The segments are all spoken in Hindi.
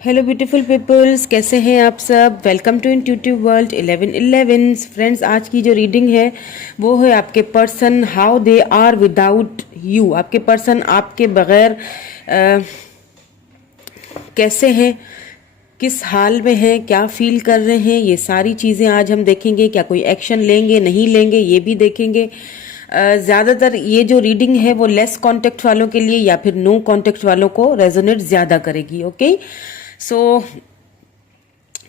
हेलो ब्यूटीफुल पीपल्स, कैसे हैं आप सब। Welcome to intuitive world 1111। Friends, आज की जो रीडिंग है वो है आपके person how they are without you. आपके पर्सन आपके बगैर कैसे हैं, किस हाल में हैं, क्या फील कर रहे हैं, ये सारी चीज़ें आज हम देखेंगे। क्या कोई एक्शन लेंगे, नहीं लेंगे, ये भी देखेंगे। ज़्यादातर ये जो रीडिंग है वो लेस कांटेक्ट वालों के लिए या फिर नो कांटेक्ट वालों को रेजोनेट ज़्यादा करेगी। ओके, सो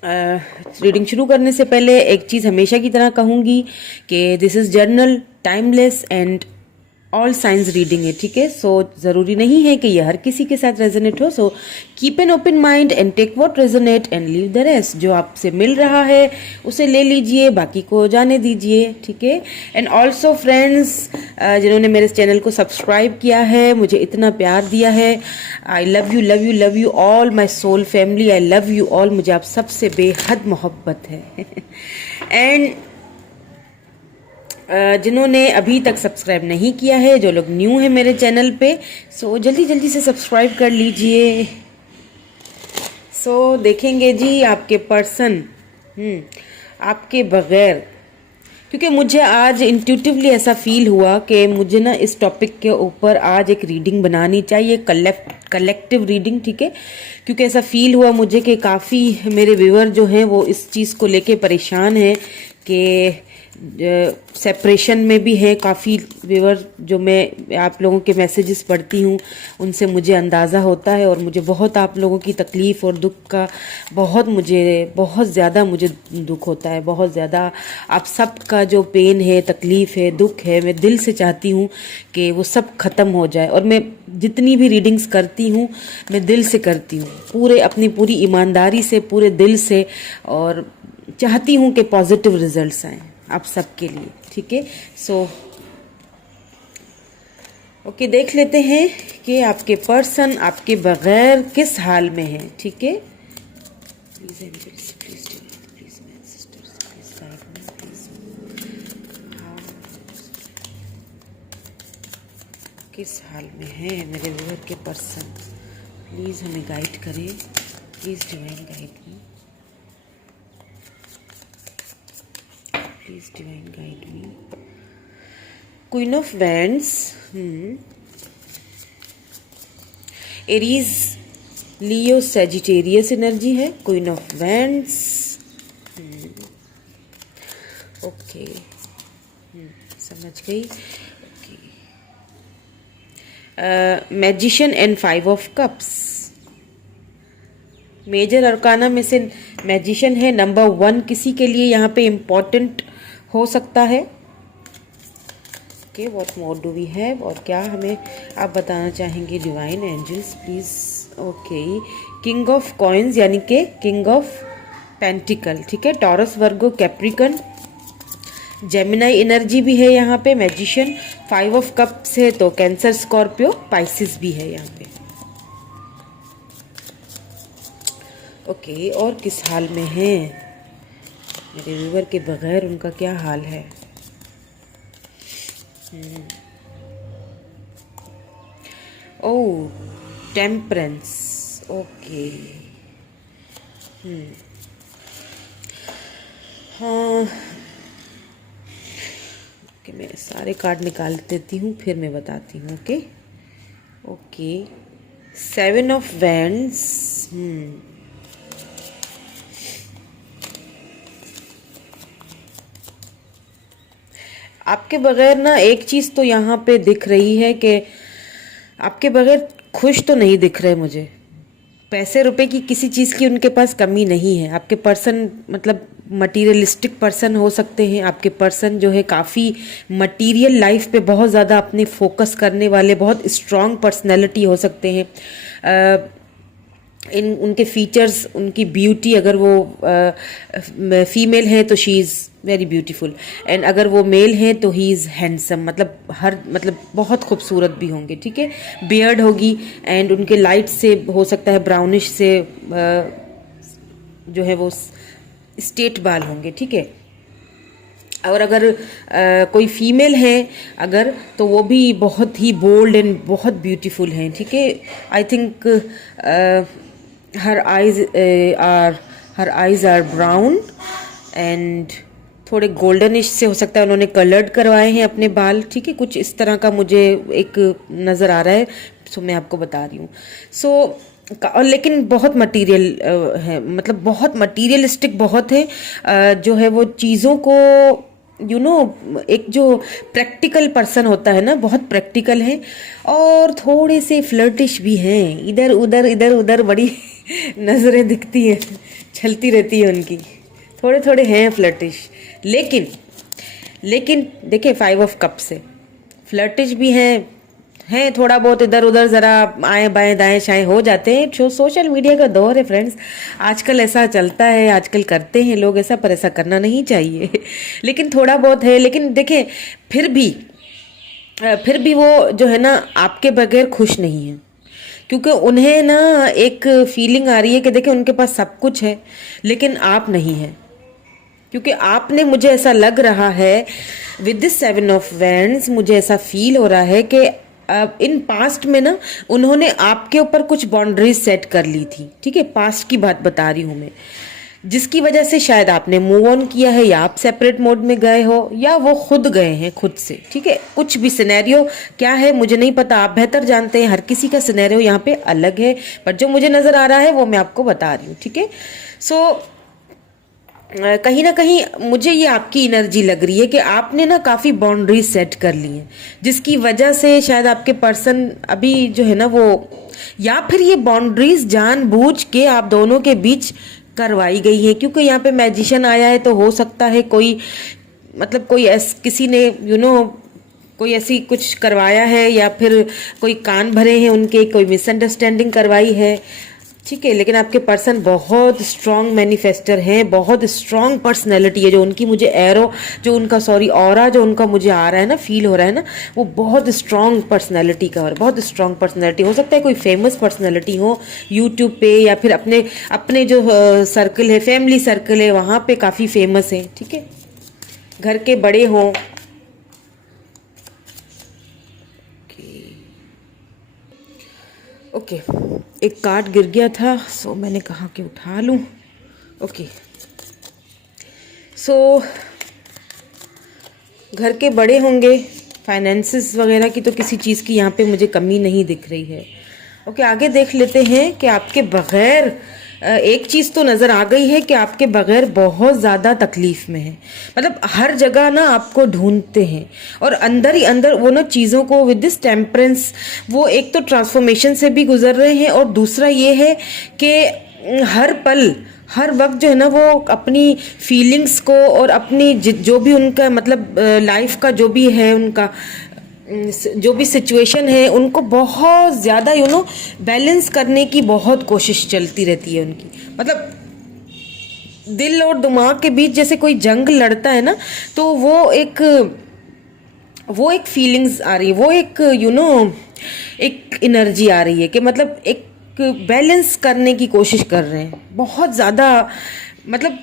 रीडिंग शुरू करने से पहले एक चीज़ हमेशा की तरह कहूँगी कि this is journal, timeless and all science reading है, ठीक है। सो ज़रूरी नहीं है कि ये हर किसी के साथ रेजोनेट हो। So keep an open mind and take what resonate and leave the rest. जो आपसे मिल रहा है उसे ले लीजिए, बाकी को जाने दीजिए, ठीक है। एंड ऑल्सो फ्रेंड्स, जिन्होंने मेरे चैनल को सब्सक्राइब किया है, मुझे इतना प्यार दिया है, I love you love you love you all my soul family, I love you all. मुझे आप सबसे बेहद मोहब्बत है। एंड जिन्होंने अभी तक सब्सक्राइब नहीं किया है, जो लोग न्यू है मेरे चैनल पे, सो जल्दी जल्दी से सब्सक्राइब कर लीजिए। सो देखेंगे जी आपके पर्सन आपके बगैर, क्योंकि मुझे आज इंट्यूटिवली ऐसा फील हुआ कि मुझे ना इस टॉपिक के ऊपर आज एक रीडिंग बनानी चाहिए, कलेक्टिव रीडिंग, ठीक है। क्योंकि ऐसा फील हुआ मुझे कि काफ़ी मेरे व्यूअर जो हैं वो इस चीज़ को लेके परेशान हैं कि सेपरेशन में भी है। काफ़ी व्यूअर जो मैं आप लोगों के मैसेजेस पढ़ती हूँ उनसे मुझे अंदाज़ा होता है, और मुझे बहुत आप लोगों की तकलीफ़ और दुख का बहुत ज़्यादा मुझे दुख होता है, बहुत ज़्यादा। आप सब का जो पेन है, तकलीफ़ है, दुख है, मैं दिल से चाहती हूँ कि वो सब ख़त्म हो जाए। और मैं जितनी भी रीडिंग्स करती हूँ मैं दिल से करती हूँ, अपनी पूरी ईमानदारी से, पूरे दिल से, और चाहती हूँ कि पॉजिटिव रिजल्ट्स आएँ आप सबके लिए, ठीक है। सो ओके, देख लेते हैं कि आपके पर्सन आपके बगैर किस हाल में है, ठीक है। Please angels, please please man sisters, please guide me, please. किस हाल में है मेरे व्यूअर के पर्सन, प्लीज हमें गाइड करें, please divine guide me, please divine guide me. Queen of wands, Aries, Leo, Sagittarius energy है क्वीन ऑफ वैंड्स। ओके, समझ गई। Okay, magician and 5 of cups. Major arcana में से मैजिशियन है नंबर 1 किसी के लिए यहाँ पे इम्पोर्टेंट हो सकता है। Okay, what more do we have, और क्या हमें आप बताना चाहेंगे divine angels, please. Okay, king of coins यानी कि किंग ऑफ पेंटिकल, ठीक है। Taurus, Virgo, Capricorn, Gemini energy भी है यहाँ पे। मैजिशियन, 5 ऑफ कप्स है तो कैंसर, स्कॉर्पियो, पाइसिस भी है यहाँ पे। ओके, और किस हाल में है मेरे व्यूअर के बगैर, उनका क्या हाल है। ओह, टेम्परेंस। ओके, हाँ, ओके, मैं सारे कार्ड निकाल देती हूँ फिर मैं बताती हूँ। Okay okay, 7 of wands. आपके बगैर ना एक चीज़ तो यहाँ पे दिख रही है कि आपके बगैर खुश तो नहीं दिख रहे मुझे। पैसे रुपए की किसी चीज़ की उनके पास कमी नहीं है। आपके पर्सन मतलब मटीरियलिस्टिक पर्सन हो सकते हैं। आपके पर्सन जो है काफ़ी मटीरियल लाइफ पे बहुत ज़्यादा अपने फोकस करने वाले बहुत स्ट्रॉन्ग पर्सनैलिटी हो सकते हैं। इन उनके फीचर्स, उनकी ब्यूटी, अगर वो फीमेल है तो she is very beautiful, and अगर वो मेल हैं तो ही इज़ हैंडसम, मतलब बहुत खूबसूरत भी होंगे, ठीक है। बियर्ड होगी एंड उनके लाइट से हो सकता है ब्राउनिश से जो है वो स्ट्रेट बाल होंगे, ठीक है। और अगर कोई फीमेल है अगर, तो वो भी बहुत ही बोल्ड एंड बहुत ब्यूटीफुल हैं, ठीक है। I think her eyes are brown and थोड़े गोल्डनिश से, हो सकता है उन्होंने कलर्ड करवाए हैं अपने बाल, ठीक है, कुछ इस तरह का मुझे एक नज़र आ रहा है। सो मैं आपको बता रही हूँ। सो और लेकिन बहुत मटेरियल है, मतलब बहुत मटीरियलिस्टिक बहुत है, जो है वो चीज़ों को एक जो प्रैक्टिकल पर्सन होता है ना, बहुत प्रैक्टिकल है और थोड़े से फ्लर्टिश भी हैं, इधर उधर बड़ी नज़रें दिखती हैं, चलती रहती है उनकी, थोड़े थोड़े हैं फ्लर्टिश। लेकिन देखिए 5 ऑफ कप से फ्लर्टिश भी हैं थोड़ा बहुत, इधर उधर ज़रा आए बाएं दाएं शाएं हो जाते हैं। जो सोशल मीडिया का दौर है फ्रेंड्स, आजकल ऐसा चलता है, आजकल करते हैं लोग ऐसा, पर ऐसा करना नहीं चाहिए। लेकिन थोड़ा बहुत है। लेकिन देखें फिर भी वो जो है ना आपके बगैर खुश नहीं है, क्योंकि उन्हें ना एक फीलिंग आ रही है कि देखें उनके पास सब कुछ है लेकिन आप नहीं है। क्योंकि आपने, मुझे ऐसा लग रहा है विद दिस 7 ऑफ वैंड्स, मुझे ऐसा फील हो रहा है कि इन पास्ट में ना उन्होंने आपके ऊपर कुछ बाउंड्रीज सेट कर ली थी, ठीक है, पास्ट की बात बता रही हूँ मैं, जिसकी वजह से शायद आपने मूव ऑन किया है, या आप सेपरेट मोड में गए हो, या वो खुद गए हैं खुद से, ठीक है। कुछ भी सिनेरियो क्या है मुझे नहीं पता, आप बेहतर जानते हैं, हर किसी का सिनेरियो यहाँ पे अलग है, पर जो मुझे नज़र आ रहा है वो मैं आपको बता रही हूँ, ठीक है। सो कहीं ना कहीं मुझे ये आपकी एनर्जी लग रही है कि आपने ना काफ़ी बाउंड्रीज सेट कर ली हैं, जिसकी वजह से शायद आपके पर्सन अभी जो है ना वो, या फिर ये बाउंड्रीज जानबूझ के आप दोनों के बीच करवाई गई है। क्योंकि यहाँ पे मैजिशियन आया है, तो हो सकता है कोई, मतलब कोई किसी ने कोई ऐसी कुछ करवाया है, या फिर कोई कान भरे हैं उनके, कोई मिसअंडरस्टैंडिंग करवाई है, ठीक है। लेकिन आपके पर्सन बहुत स्ट्रांग मैनिफेस्टर हैं, बहुत स्ट्रांग पर्सनैलिटी है जो उनकी, मुझे जो उनका ऑरा जो उनका मुझे आ रहा है ना, फील हो रहा है ना, वो बहुत स्ट्रांग पर्सनैलिटी का, और बहुत स्ट्रांग पर्सनैलिटी। हो सकता है कोई फेमस पर्सनैलिटी हो यूट्यूब पे, या फिर अपने जो सर्कल है, फैमिली सर्कल है, वहाँ पे काफ़ी फेमस है, ठीक है, घर के बड़े हों। ओके, एक कार्ड गिर गया था, सो मैंने कहा कि उठा लूं। ओके, सो घर के बड़े होंगे, फाइनेंसेस वगैरह की तो किसी चीज़ की यहाँ पे मुझे कमी नहीं दिख रही है। ओके, आगे देख लेते हैं कि आपके बगैर, एक चीज़ तो नज़र आ गई है कि आपके बगैर बहुत ज़्यादा तकलीफ़ में है, मतलब हर जगह ना आपको ढूंढते हैं, और अंदर ही अंदर वो ना चीज़ों को विद दिस टेम्परेंस, वो एक तो ट्रांसफॉर्मेशन से भी गुजर रहे हैं, और दूसरा ये है कि हर पल हर वक्त जो है ना वो अपनी फीलिंग्स को, और अपनी जो भी उनका मतलब लाइफ का जो भी है, उनका जो भी सिचुएशन है, उनको बहुत ज़्यादा बैलेंस करने की बहुत कोशिश चलती रहती है उनकी। मतलब दिल और दिमाग के बीच जैसे कोई जंग लड़ता है ना, तो वो एक फीलिंग्स आ रही है, वो एक एक एनर्जी आ रही है कि मतलब एक बैलेंस करने की कोशिश कर रहे हैं बहुत ज़्यादा। मतलब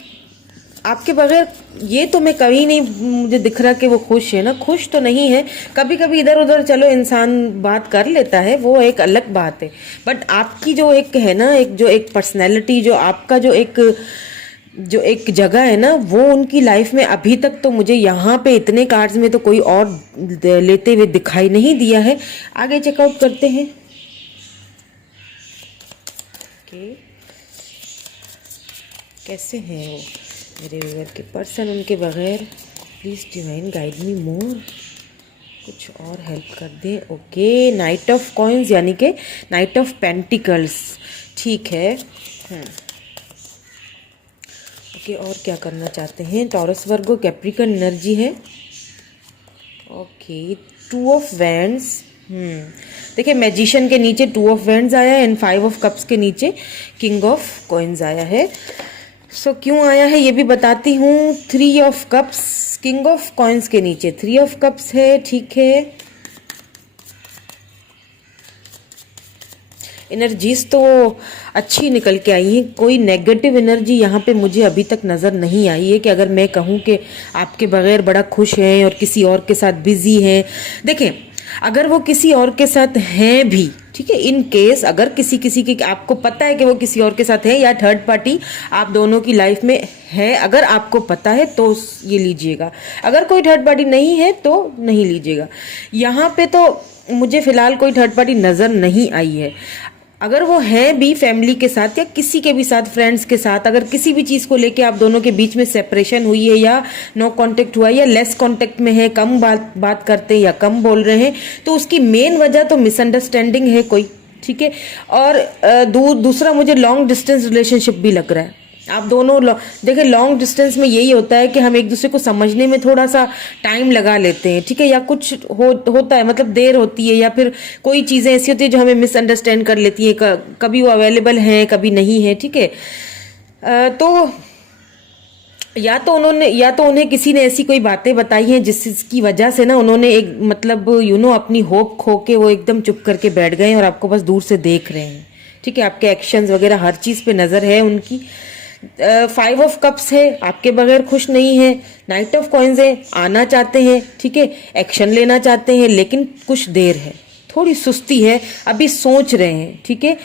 आपके बगैर ये तो मैं कभी नहीं, मुझे दिख रहा कि वो खुश है ना, खुश तो नहीं है। कभी कभी इधर उधर चलो इंसान बात कर लेता है, वो एक अलग बात है, बट आपकी जो एक है ना, एक पर्सनैलिटी, जो आपका जो एक जगह है ना, वो उनकी लाइफ में अभी तक तो मुझे यहाँ पे इतने कार्ड्स में तो कोई और लेते हुए दिखाई नहीं दिया है। आगे चेकआउट करते हैं। कैसे हैं वो मेरे व्यूअर के पर्सन, उनके बगैर? प्लीज़ डिवाइन गाइड मी मोर, कुछ और हेल्प कर दें। ओके, नाइट ऑफ कॉइन्स, यानी कि नाइट ऑफ पेंटिकल्स, ठीक है। ओके, और क्या करना चाहते हैं? टॉरस वर्गो कैप्रिकन एनर्जी है। ओके, 2 ऑफ वैंड्स, देखिए मैजिशियन के नीचे 2 ऑफ वैंड्स आया है, एंड 5 ऑफ कप्स के नीचे किंग ऑफ कॉइन्स आया है। सो क्यों आया है ये भी बताती हूँ। 3 of cups, king of coins के नीचे 3 ऑफ कप्स है, ठीक है। एनर्जीज तो अच्छी निकल के आई हैं, कोई नेगेटिव एनर्जी यहाँ पे मुझे अभी तक नज़र नहीं आई है कि अगर मैं कहूँ कि आपके बगैर बड़ा खुश हैं और किसी और के साथ बिजी हैं। देखें, अगर वो किसी और के साथ हैं भी, ठीक है, इन केस अगर किसी किसी के आपको पता है कि वो किसी और के साथ है या थर्ड पार्टी आप दोनों की लाइफ में है, अगर आपको पता है तो ये लीजिएगा, अगर कोई थर्ड पार्टी नहीं है तो नहीं लीजिएगा। यहाँ पे तो मुझे फिलहाल कोई थर्ड पार्टी नजर नहीं आई है। अगर वो है भी फैमिली के साथ या किसी के भी साथ, फ्रेंड्स के साथ, अगर किसी भी चीज़ को लेके आप दोनों के बीच में सेपरेशन हुई है या नो कांटेक्ट हुआ है या लेस कांटेक्ट में है, कम बात करते हैं या कम बोल रहे हैं, तो उसकी मेन वजह तो मिसअंडरस्टैंडिंग है कोई, ठीक है। और दूसरा मुझे लॉन्ग डिस्टेंस रिलेशनशिप भी लग रहा है। आप दोनों देखिए, लॉन्ग डिस्टेंस में यही होता है कि हम एक दूसरे को समझने में थोड़ा सा टाइम लगा लेते हैं, ठीक है, या कुछ होता है, मतलब देर होती है, या फिर कोई चीज़ें ऐसी होती है जो हमें मिसअंडरस्टैंड कर लेती है, कभी वो अवेलेबल है कभी नहीं है, ठीक है। तो या तो उन्हें किसी ने ऐसी कोई बातें बताई हैं जिसकी वजह से ना उन्होंने एक मतलब अपनी होप खो के वो एकदम चुप करके बैठ गए और आपको बस दूर से देख रहे हैं, ठीक है। आपके एक्शंस वगैरह हर चीज़ पे नज़र है उनकी। 5 ऑफ कप्स है, आपके बगैर खुश नहीं है। नाइट ऑफ कॉइन्स है, आना चाहते हैं, ठीक है, एक्शन लेना चाहते हैं, लेकिन कुछ देर है, थोड़ी सुस्ती है, अभी सोच रहे हैं, ठीक है।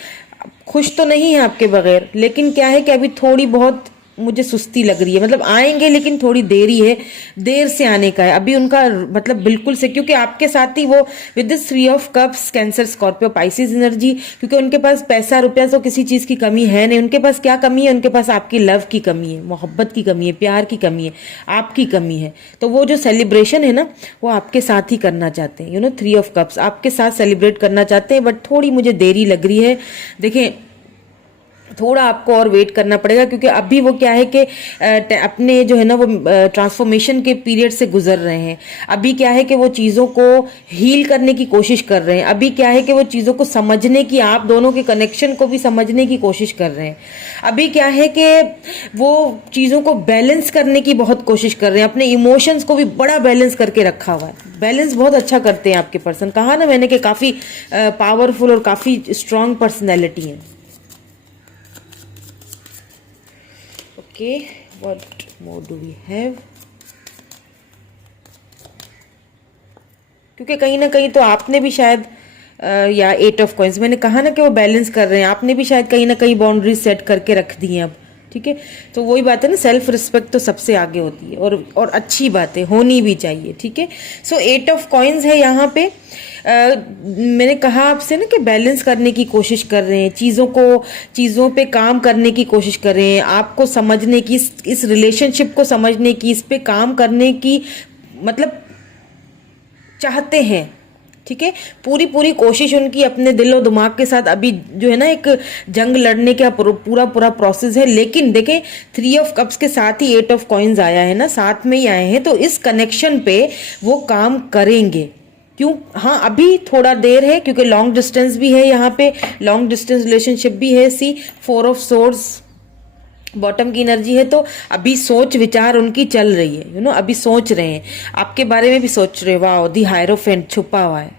खुश तो नहीं है आपके बगैर, लेकिन क्या है कि अभी थोड़ी बहुत मुझे सुस्ती लग रही है, मतलब आएंगे लेकिन थोड़ी देरी है, देर से आने का है अभी उनका, मतलब बिल्कुल से, क्योंकि आपके साथ ही वो with this 3 of cups, cancer, Scorpio, Pisces energy, क्योंकि उनके पास पैसा रुपया तो किसी चीज की कमी है नहीं, उनके पास क्या कमी है, उनके पास आपकी लव की कमी है, मोहब्बत की कमी है, प्यार की कमी है, आपकी कमी है। तो वो जो सेलिब्रेशन है ना वो आपके साथ ही करना चाहते हैं, 3 ऑफ कप्स आपके साथ सेलिब्रेट करना चाहते हैं, बट थोड़ी मुझे देरी लग रही है। देखें, थोड़ा आपको और वेट करना पड़ेगा, क्योंकि अभी वो क्या है कि अपने जो है ना वो ट्रांसफॉर्मेशन के पीरियड से गुजर रहे हैं। अभी क्या है कि वो चीज़ों को हील करने की कोशिश कर रहे हैं। अभी क्या है कि वो चीज़ों को समझने की, आप दोनों के कनेक्शन को भी समझने की कोशिश कर रहे हैं। अभी क्या है कि वो चीज़ों को बैलेंस करने की बहुत कोशिश कर रहे हैं, अपने इमोशंस को भी बड़ा बैलेंस करके रखा हुआ है। बैलेंस बहुत अच्छा करते हैं आपके पर्सन, कहा ना मैंने कि काफ़ी पावरफुल और काफ़ी स्ट्रांग पर्सनैलिटी है। Okay, what more do we have? क्योंकि कहीं ना कहीं तो आपने भी शायद या 8 ऑफ कॉइंस, मैंने कहा ना कि वो बैलेंस कर रहे हैं, आपने भी शायद कहीं ना कहीं बाउंड्री सेट करके रख दी हैं अब, ठीक है। तो वही बात है ना, सेल्फ रिस्पेक्ट तो सबसे आगे होती है, और अच्छी बातें होनी भी चाहिए, ठीक है। सो 8 ऑफ कॉइंस है यहाँ पे। मैंने कहा आपसे ना कि बैलेंस करने की कोशिश कर रहे हैं, चीज़ों पे काम करने की कोशिश कर रहे हैं, आपको समझने की, इस रिलेशनशिप को समझने की, इस पे काम करने की मतलब चाहते हैं, ठीक है। पूरी कोशिश उनकी अपने दिल और दिमाग के साथ अभी जो है ना एक जंग लड़ने का पूरा प्रोसेस है। लेकिन देखें, 3 ऑफ कप्स के साथ ही 8 ऑफ कॉइन्स आया है ना, साथ में ही आए हैं, तो इस कनेक्शन पे वो काम करेंगे। क्यों? हाँ, अभी थोड़ा देर है, क्योंकि लॉन्ग डिस्टेंस भी है यहाँ पे, लॉन्ग डिस्टेंस रिलेशनशिप भी है। 4 ऑफ सोर्ड्स बॉटम की एनर्जी है, तो अभी सोच विचार उनकी चल रही है, अभी सोच रहे हैं, आपके बारे में भी सोच रहे हैं। वाह, दी हायरोफेंट छुपा हुआ है।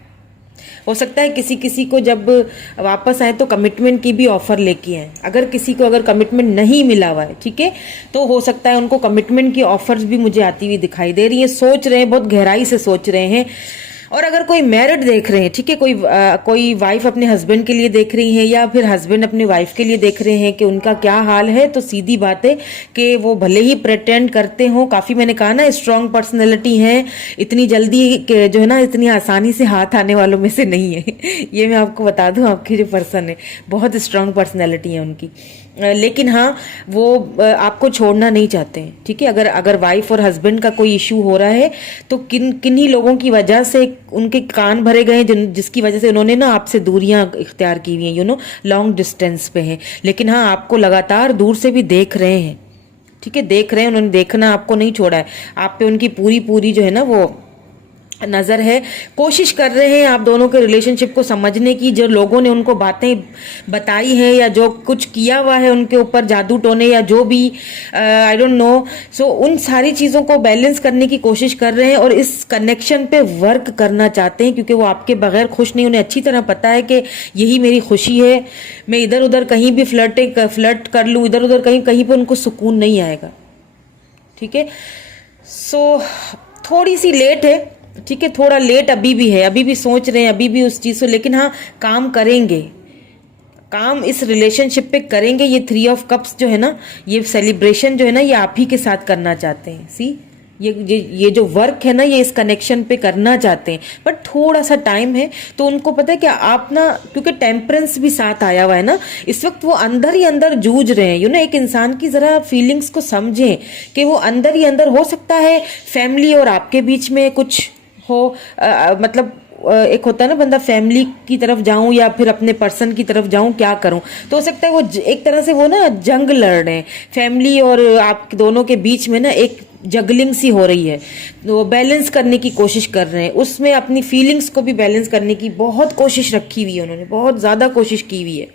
हो सकता है किसी को जब वापस आए तो कमिटमेंट की भी ऑफर लेके आए। अगर किसी को अगर कमिटमेंट नहीं मिला हुआ है, ठीक है, तो हो सकता है उनको कमिटमेंट की ऑफर्स भी मुझे आती हुई दिखाई दे रही है। सोच रहे हैं, बहुत गहराई से सोच रहे हैं। और अगर कोई मैरिड देख रहे हैं, ठीक है, कोई वाइफ अपने हस्बैंड के लिए देख रही है, या फिर हस्बैंड अपनी वाइफ के लिए देख रहे हैं कि उनका क्या हाल है, तो सीधी बात है कि वो भले ही प्रेटेंड करते हो, काफ़ी मैंने कहा ना स्ट्रांग पर्सनैलिटी है, इतनी जल्दी जो है ना इतनी आसानी से हाथ आने वालों में से नहीं है। ये मैं आपको बता दूं, आपकी जो पर्सन है बहुत स्ट्रांग पर्सनैलिटी है उनकी। लेकिन हाँ, वो आपको छोड़ना नहीं चाहते हैं, ठीक है। अगर वाइफ और हस्बैंड का कोई इशू हो रहा है तो किन्हीं लोगों की वजह से उनके कान भरे गए, जिसकी वजह से उन्होंने ना आपसे दूरियां इख्तियार की हुई हैं, लॉन्ग डिस्टेंस पे हैं। लेकिन हाँ, आपको लगातार दूर से भी देख रहे हैं, ठीक है, देख रहे हैं, उन्होंने देखना आपको नहीं छोड़ा है। आप पे उनकी पूरी जो है ना वो नज़र है। कोशिश कर रहे हैं आप दोनों के रिलेशनशिप को समझने की। जो लोगों ने उनको बातें बताई हैं या जो कुछ किया हुआ है उनके ऊपर, जादू टोने या जो भी, आई डोंट नो, सो उन सारी चीज़ों को बैलेंस करने की कोशिश कर रहे हैं और इस कनेक्शन पे वर्क करना चाहते हैं, क्योंकि वो आपके बगैर खुश नहीं। उन्हें अच्छी तरह पता है कि यही मेरी खुशी है, मैं इधर उधर कहीं भी फ्लर्ट कर लूँ, इधर उधर कहीं पर उनको सुकून नहीं आएगा, ठीक है। सो थोड़ी सी लेट है, ठीक है, थोड़ा लेट अभी भी है, अभी भी सोच रहे हैं, अभी भी उस चीज़ को, लेकिन हाँ काम करेंगे, काम इस रिलेशनशिप पे करेंगे। ये 3 ऑफ कप्स जो है ना, ये सेलिब्रेशन जो है ना, ये आप ही के साथ करना चाहते हैं। सी ये जो वर्क है ना, ये इस कनेक्शन पे करना चाहते हैं, बट थोड़ा सा टाइम है। तो उनको पता है कि आप ना, क्योंकि टेम्परेंस भी साथ आया हुआ है ना, इस वक्त वो अंदर ही अंदर जूझ रहे हैं। एक इंसान की जरा फीलिंग्स को समझें कि वो अंदर ही अंदर, हो सकता है फैमिली और आपके बीच में कुछ हो, मतलब एक होता है ना बंदा, फैमिली की तरफ जाऊं या फिर अपने पर्सन की तरफ जाऊं, क्या करूं। तो हो सकता है वो एक तरह से वो ना जंग लड़ रहे हैं, फैमिली और आप दोनों के बीच में ना एक जगलिंग सी हो रही है। तो बैलेंस करने की कोशिश कर रहे हैं, उसमें अपनी फीलिंग्स को भी बैलेंस करने की बहुत कोशिश रखी हुई है उन्होंने, बहुत ज्यादा कोशिश की हुई है।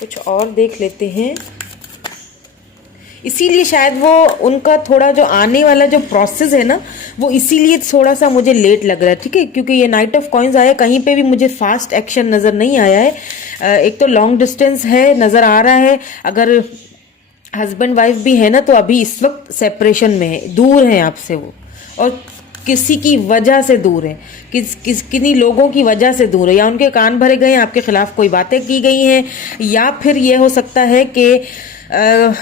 कुछ और देख लेते हैं। इसीलिए शायद वो उनका थोड़ा जो आने वाला जो प्रोसेस है ना, वो इसीलिए थोड़ा सा मुझे लेट लग रहा है, ठीक है, क्योंकि ये नाइट ऑफ कॉइंस आया, कहीं पे भी मुझे फास्ट एक्शन नज़र नहीं आया है। एक तो लॉन्ग डिस्टेंस है नज़र आ रहा है, अगर हस्बैंड वाइफ भी है ना, तो अभी इस वक्त सेपरेशन में है, दूर है आपसे वो, और किसी की वजह से दूर है, किन्हीं लोगों की वजह से दूर है, या उनके कान भरे गए हैं, आपके खिलाफ कोई बातें की गई हैं, या फिर ये हो सकता है कि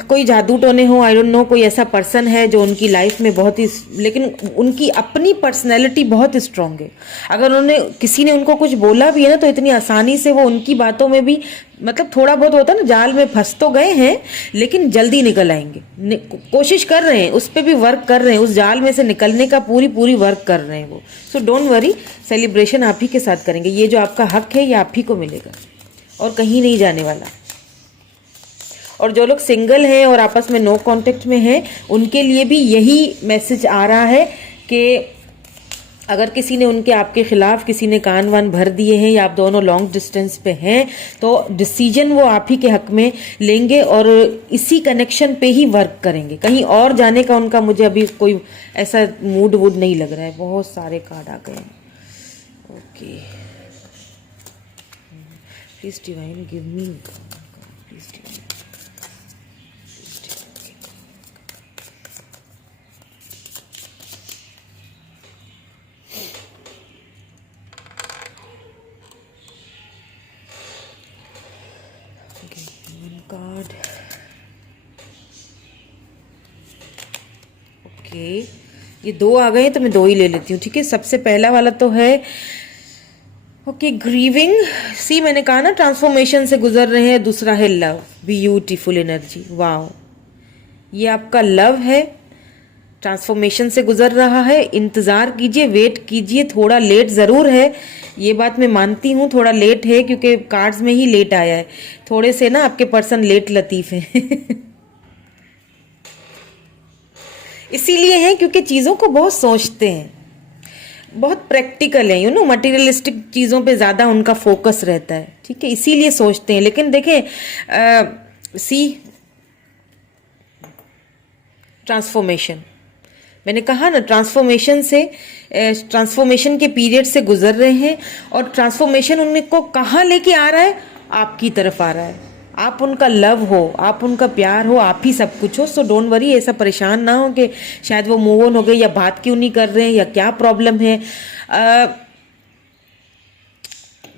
कोई जादू टोने हो, आई डोंट नो, कोई ऐसा पर्सन है जो उनकी लाइफ में बहुत ही, लेकिन उनकी अपनी पर्सनैलिटी बहुत स्ट्रांग है। अगर उन्होंने, किसी ने उनको कुछ बोला भी है ना, तो इतनी आसानी से वो उनकी बातों में भी, मतलब थोड़ा बहुत होता है ना, जाल में फंस तो गए हैं लेकिन जल्दी निकल आएंगे। कोशिश कर रहे हैं, उस पर भी वर्क कर रहे हैं, उस जाल में से निकलने का पूरी वर्क कर रहे हैं वो। सो डोंट वरी, सेलिब्रेशन आप ही के साथ करेंगे। ये जो आपका हक है ये आप ही को मिलेगा और कहीं नहीं जाने वाला। और जो लोग सिंगल हैं और आपस में नो कांटेक्ट में हैं, उनके लिए भी यही मैसेज आ रहा है कि अगर किसी ने उनके, आपके खिलाफ किसी ने कान वान भर दिए हैं, या आप दोनों लॉन्ग डिस्टेंस पे हैं, तो डिसीजन वो आप ही के हक में लेंगे और इसी कनेक्शन पे ही वर्क करेंगे। कहीं और जाने का उनका मुझे अभी कोई ऐसा मूड वूड नहीं लग रहा है। बहुत सारे कार्ड आ गए। Okay, please divine give me, please divine. Card, okay, ये 2 आ गए तो मैं 2 ही ले लेती हूँ, ठीक है। सबसे पहला वाला तो है ओके, ग्रीविंग। सी, मैंने कहा ना ट्रांसफॉर्मेशन से गुजर रहे हैं। दूसरा है लव, ब्यूटीफुल एनर्जी, वाओ, ये आपका लव है, ट्रांसफॉर्मेशन से गुजर रहा है। इंतजार कीजिए, वेट कीजिए, थोड़ा लेट जरूर है, ये बात मैं मानती हूँ, थोड़ा लेट है, क्योंकि कार्ड्स में ही लेट आया है। थोड़े से ना आपके पर्सन लेट लतीफ हैं इसीलिए है क्योंकि चीजों को बहुत सोचते हैं, बहुत प्रैक्टिकल है, मटेरियलिस्टिक चीजों पे ज्यादा उनका फोकस रहता है, ठीक है, इसीलिए सोचते हैं। लेकिन देखें, सी, ट्रांसफॉर्मेशन, मैंने कहा ना, ट्रांसफॉर्मेशन के पीरियड से गुजर रहे हैं, और ट्रांसफॉर्मेशन उनको कहाँ लेके आ रहा है, आपकी तरफ आ रहा है। आप उनका लव हो, आप उनका प्यार हो, आप ही सब कुछ हो। सो डोंट वरी, ऐसा परेशान ना हो कि शायद वो मूव ऑन हो गए, या बात क्यों नहीं कर रहे हैं, या क्या प्रॉब्लम है।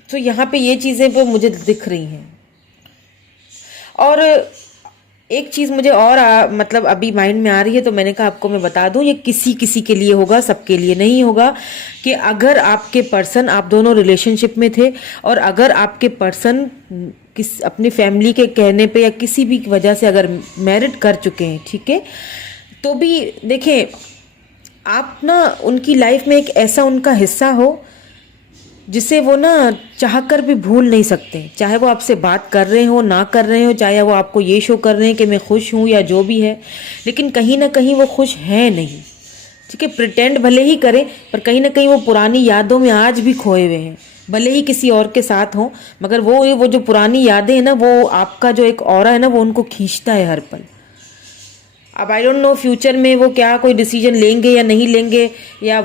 तो यहाँ पे ये चीजें पे मुझे दिख रही हैं। और एक चीज मुझे और मतलब अभी माइंड में आ रही है, तो मैंने कहा आपको मैं बता दूं, ये किसी किसी के लिए होगा, सबके लिए नहीं होगा। कि अगर आपके पर्सन, आप दोनों रिलेशनशिप में थे, और अगर आपके पर्सन अपनी फैमिली के कहने पे या किसी भी वजह से अगर मैरिड कर चुके हैं, ठीक है, तो भी देखें, आप ना उनकी लाइफ में एक ऐसा उनका हिस्सा हो जिसे वो ना चाहकर भी भूल नहीं सकते। चाहे वो आपसे बात कर रहे हो, ना कर रहे हो, चाहे वो आपको ये शो कर रहे हैं कि मैं खुश हूँ या जो भी है, लेकिन कहीं ना कहीं वो खुश हैं नहीं, ठीक है। प्रिटेंड भले ही करें, पर कहीं ना कहीं वो पुरानी यादों में आज भी खोए हुए हैं, भले ही किसी और के साथ हो, मगर वो जो पुरानी यादें हैं ना, वो आपका जो एक ऑरा है ना, वो उनको खींचता है हर पल। अब आई डोंट नो फ्यूचर में वो क्या कोई डिसीजन लेंगे या नहीं लेंगे, या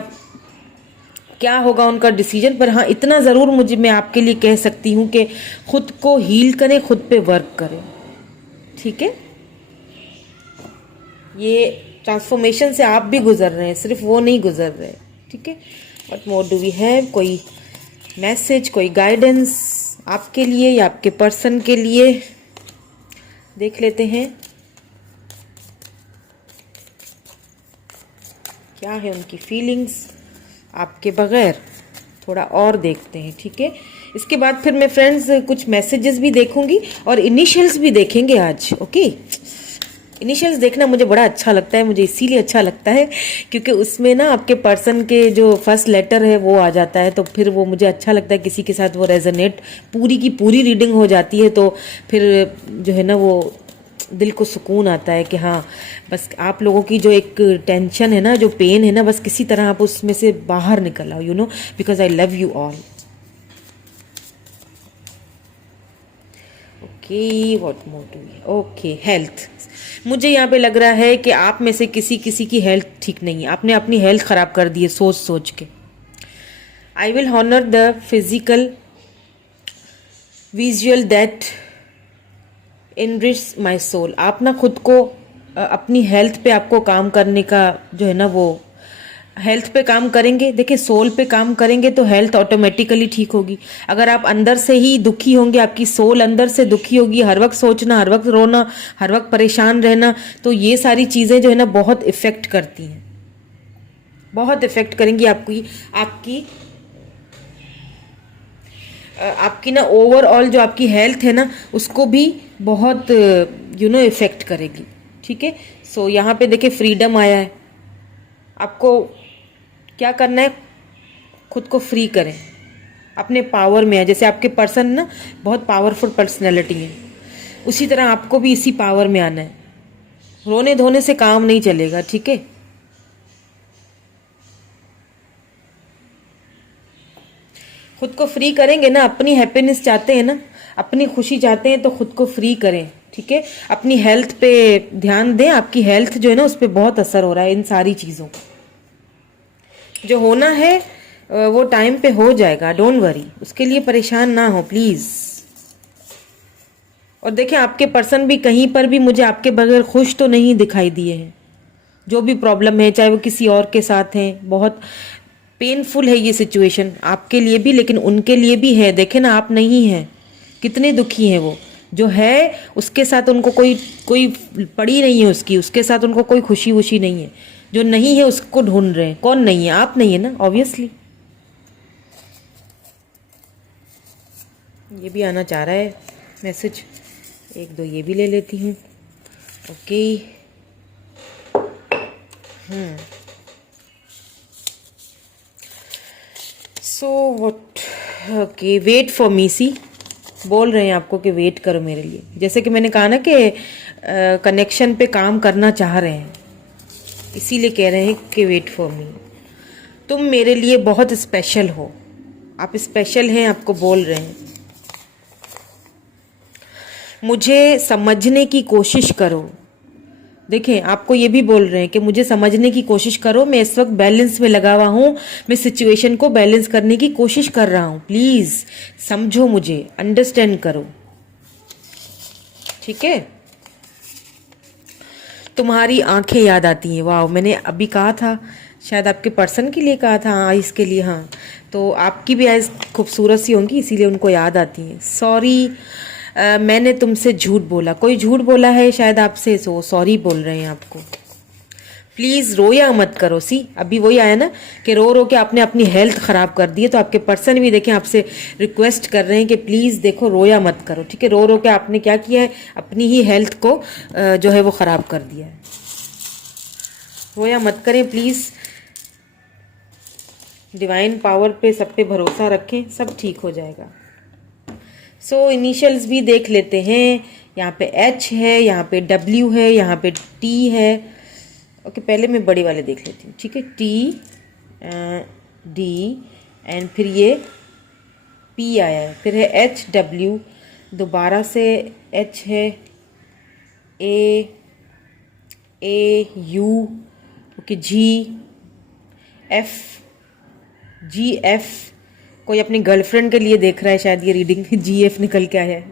क्या होगा उनका डिसीजन, पर हाँ इतना ज़रूर मैं आपके लिए कह सकती हूँ कि खुद को हील करें, खुद पे वर्क करें, ठीक है। ये ट्रांसफॉर्मेशन से आप भी गुजर रहे हैं, सिर्फ वो नहीं गुजर रहे। ठीक है, what more do we have? कोई मैसेज, कोई गाइडेंस आपके लिए या आपके पर्सन के लिए, देख लेते हैं क्या है उनकी फीलिंग्स आपके बगैर। थोड़ा और देखते हैं, ठीक है। इसके बाद फिर मैं फ्रेंड्स कुछ मैसेजेस भी देखूंगी और इनिशियल्स भी देखेंगे आज। ओके, इनिशियल्स देखना मुझे बड़ा अच्छा लगता है, मुझे इसीलिए अच्छा लगता है क्योंकि उसमें ना आपके पर्सन के जो फर्स्ट लेटर है वो आ जाता है, तो फिर वो मुझे अच्छा लगता है, किसी के साथ वो रेजोनेट, पूरी की पूरी रीडिंग हो जाती है, तो फिर जो है ना वो दिल को सुकून आता है कि हाँ बस आप लोगों की जो एक टेंशन है ना, जो पेन है ना, बस किसी तरह आप उसमें से बाहर निकल आओ, you know, because I love you all. Okay, what more do we? Okay, health. मुझे यहाँ पे लग रहा है कि आप में से किसी की हेल्थ ठीक नहीं है, आपने अपनी हेल्थ खराब कर दी है सोच सोच के। I will honour the physical visual that enrich my soul. आप ना खुद को अपनी हेल्थ पे आपको काम करने का जो है ना, वो हेल्थ पे काम करेंगे, देखिए सोल पे काम करेंगे तो हेल्थ ऑटोमेटिकली ठीक होगी। अगर आप अंदर से ही दुखी होंगे, आपकी सोल अंदर से दुखी होगी, हर वक्त सोचना, हर वक्त रोना, हर वक्त परेशान रहना, तो ये सारी चीज़ें जो है ना बहुत इफ़ेक्ट करती हैं, बहुत इफ़ेक्ट करेंगी आपकी ना ओवरऑल जो आपकी हेल्थ है ना उसको भी बहुत इफ़ेक्ट करेगी। ठीक है, सो यहाँ पे देखिए फ्रीडम आया है। आपको क्या करना है, खुद को फ्री करें, अपने पावर में है। जैसे आपके पर्सन ना बहुत पावरफुल पर्सनैलिटी है, उसी तरह आपको भी इसी पावर में आना है। रोने धोने से काम नहीं चलेगा, ठीक है। खुद को फ्री करेंगे ना, अपनी हैप्पीनेस चाहते हैं ना, अपनी खुशी चाहते हैं तो खुद को फ्री करें, ठीक है। अपनी हेल्थ पे ध्यान दें, आपकी हेल्थ जो है ना उस पर बहुत असर हो रहा है इन सारी चीज़ों का। जो होना है वो टाइम पे हो जाएगा, डोंट वरी, उसके लिए परेशान ना हो प्लीज़। और देखिए आपके पर्सन भी कहीं पर भी मुझे आपके बगैर खुश तो नहीं दिखाई दिए हैं। जो भी प्रॉब्लम है, चाहे वो किसी और के साथ है, बहुत पेनफुल है ये सिचुएशन आपके लिए भी, लेकिन उनके लिए भी है। देखे ना आप नहीं हैं, कितने दुखी हैं वो। जो है उसके साथ उनको कोई पड़ी नहीं है, उसके साथ उनको कोई खुशी वुशी नहीं है। जो नहीं है उसको ढूंढ रहे हैं। कौन नहीं है? आप नहीं है ना, ऑब्वियसली। ये भी आना चाह रहा है मैसेज, एक दो ये भी ले लेती हूँ। Okay, so what, okay, wait for me. सी बोल रहे हैं आपको कि वेट करो मेरे लिए। जैसे कि मैंने कहा ना कि कनेक्शन पे काम करना चाह रहे हैं, इसीलिए कह रहे हैं कि वेट फॉर मी। तुम मेरे लिए बहुत स्पेशल हो, आप स्पेशल हैं, आपको बोल रहे हैं। मुझे समझने की कोशिश करो। देखें आपको ये भी बोल रहे हैं कि मुझे समझने की कोशिश करो, मैं इस वक्त बैलेंस में लगा हुआ हूँ, मैं सिचुएशन को बैलेंस करने की कोशिश कर रहा हूँ, प्लीज़ समझो मुझे, अंडरस्टैंड करो, ठीक है। तुम्हारी आंखें याद आती हैं। वाह, मैंने अभी कहा था, शायद आपके पर्सन के लिए कहा था, आइज़ के लिए। हाँ, तो आपकी भी आइज़ खूबसूरत सी होंगी, इसीलिए उनको याद आती हैं। सॉरी, मैंने तुमसे झूठ बोला, कोई झूठ बोला है शायद आपसे, सो सॉरी बोल रहे हैं आपको। प्लीज़ रोया मत करो। सी अभी वही आया ना कि रो रो के आपने अपनी हेल्थ ख़राब कर दी है, तो आपके पर्सन भी देखें आपसे रिक्वेस्ट कर रहे हैं कि प्लीज़ देखो रोया मत करो, ठीक है। रो रो के आपने क्या किया है, अपनी ही हेल्थ को जो है वो ख़राब कर दिया है। रोया मत करें प्लीज़, डिवाइन पावर पे, सब पे भरोसा रखें, सब ठीक हो जाएगा। सो इनिशियल्स भी देख लेते हैं। यहाँ पे H है, यहाँ पे W है, यहाँ पे T है। ओके, पहले मैं बड़े वाले देख लेती हूँ, ठीक है। T D एंड फिर ये P आया है, फिर है HW, दोबारा से H है, A U, ओके, GF। कोई अपनी गर्लफ्रेंड के लिए देख रहा है शायद ये रीडिंग। GF निकल के आया है।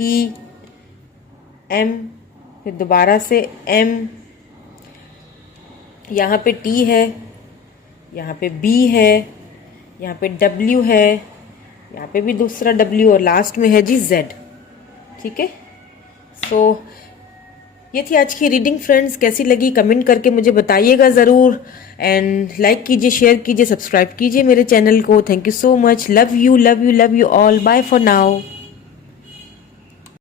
EM, फिर दोबारा से M, यहाँ पे टी है, यहाँ पे बी है, यहाँ पे डब्ल्यू है, यहाँ पे भी दूसरा डब्ल्यू और लास्ट में है जी जेड। ठीक है, सो ये थी आज की रीडिंग फ्रेंड्स। कैसी लगी कमेंट करके मुझे बताइएगा ज़रूर, एंड लाइक कीजिए, शेयर कीजिए, सब्सक्राइब कीजिए मेरे चैनल को। Thank you so much, love you love you love you all, bye for now.